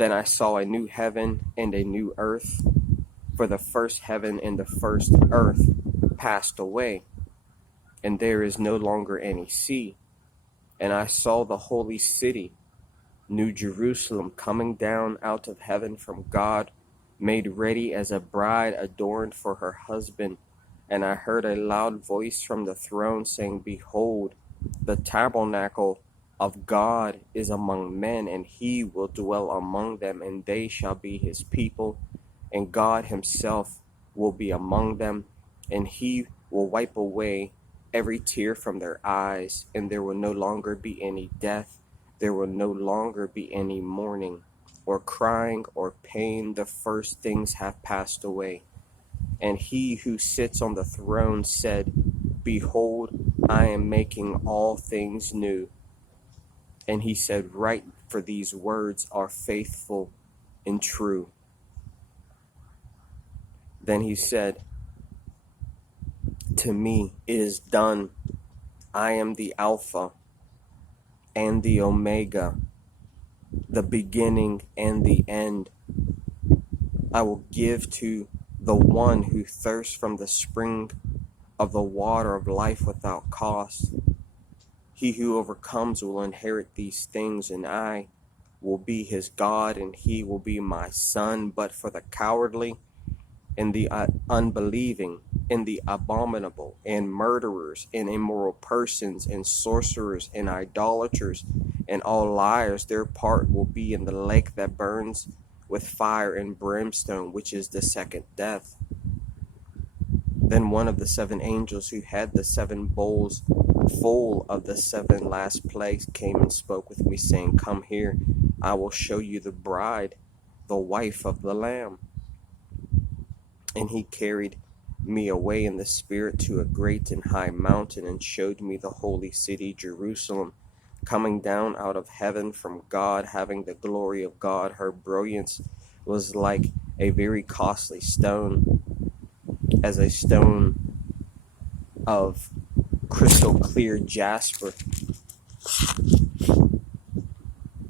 Then I saw a new heaven and a new earth, for the first heaven and the first earth passed away, and there is no longer any sea. And I saw the holy city, New Jerusalem, coming down out of heaven from God, made ready as a bride adorned for her husband. And I heard a loud voice from the throne saying, Behold, the tabernacle of God is among men, and he will dwell among them, and they shall be his people, and God himself will be among them, and he will wipe away every tear from their eyes, and there will no longer be any death. There will no longer be any mourning, or crying, or pain. The first things have passed away. And he who sits on the throne said, Behold, I am making all things new. And he said, Write, for these words are faithful and true. Then he said to me, It is done. I am the Alpha and the Omega, the beginning and the end. I will give to the one who thirsts from the spring of the water of life without cost. He who overcomes will inherit these things, and I will be his God, and he will be my son. But for the cowardly, and the unbelieving, and the abominable, and murderers, and immoral persons, and sorcerers, and idolaters, and all liars, their part will be in the lake that burns with fire and brimstone, which is the second death. Then one of the seven angels who had the seven bowls full of the seven last plagues came and spoke with me, saying, Come here, I will show you the bride, the wife of the Lamb. And he carried me away in the spirit to a great and high mountain, and showed me the holy city, Jerusalem, coming down out of heaven from God, having the glory of God. Her brilliance was like a very costly stone, as a stone of crystal clear jasper.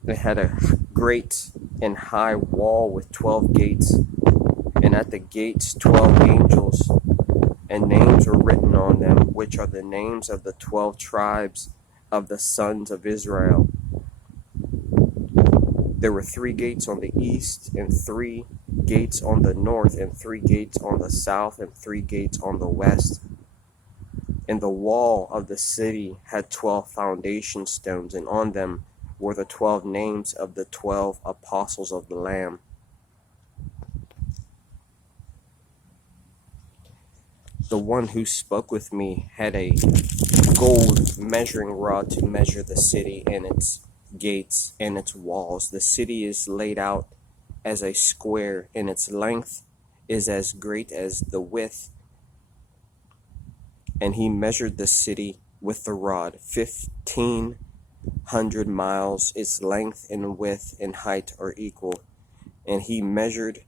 It had a great and high wall with 12 gates, and at the gates 12 angels, and names were written on them, which are the names of the 12 tribes of the sons of Israel. There were 3 gates on the east, and 3 gates on the north, and 3 gates on the south, and 3 gates on the west. And the wall of the city had 12 foundation stones, and on them were the 12 names of the 12 apostles of the Lamb. The one who spoke with me had a gold measuring rod to measure the city and its gates and its walls. The city is laid out as a square, and its length is as great as the width. And he measured the city with the rod, 1,500 miles. Its length and width and height are equal. And he measured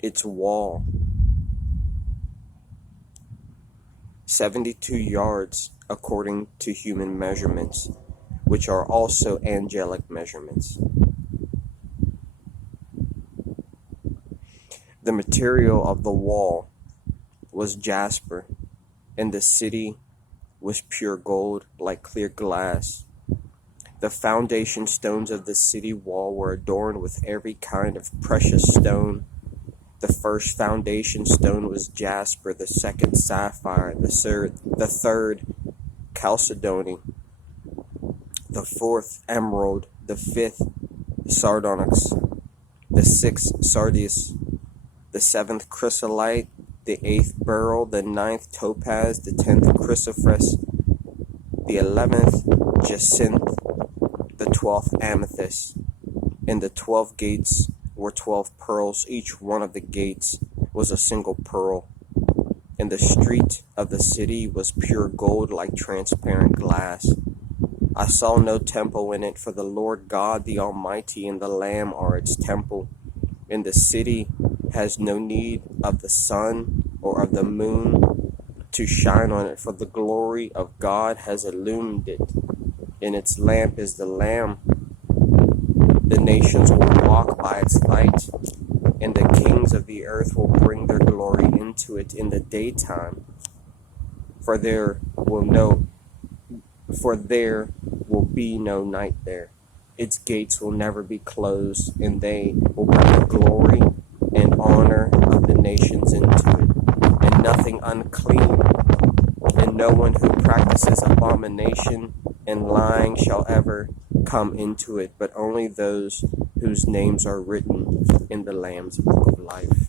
its wall 72 yards according to human measurements, which are also angelic measurements. The material of the wall was jasper, and the city was pure gold, like clear glass. The foundation stones of the city wall were adorned with every kind of precious stone. The first foundation stone was jasper, the second sapphire, the third chalcedony, the fourth emerald, the fifth sardonyx, the sixth sardius, the seventh chrysolite, the eighth beryl, the ninth topaz, the 10th chrysoprase, the 11th jacinth, the 12th amethyst. And the 12 gates were 12 pearls. Each one of the gates was a single pearl. And the street of the city was pure gold, like transparent glass. I saw no temple in it, for the Lord God, the Almighty, and the Lamb are its temple. And the city has no need of the sun or of the moon to shine on it, for the glory of God has illumined it, and its lamp is the Lamb. The nations will walk by its light, and the kings of the earth will bring their glory into it in the daytime. For there will be no night there. Its gates will never be closed, and they will bring the glory and honor of the nations into it, and nothing unclean, and no one who practices abomination and lying shall ever come into it, but only those whose names are written in the Lamb's book of life.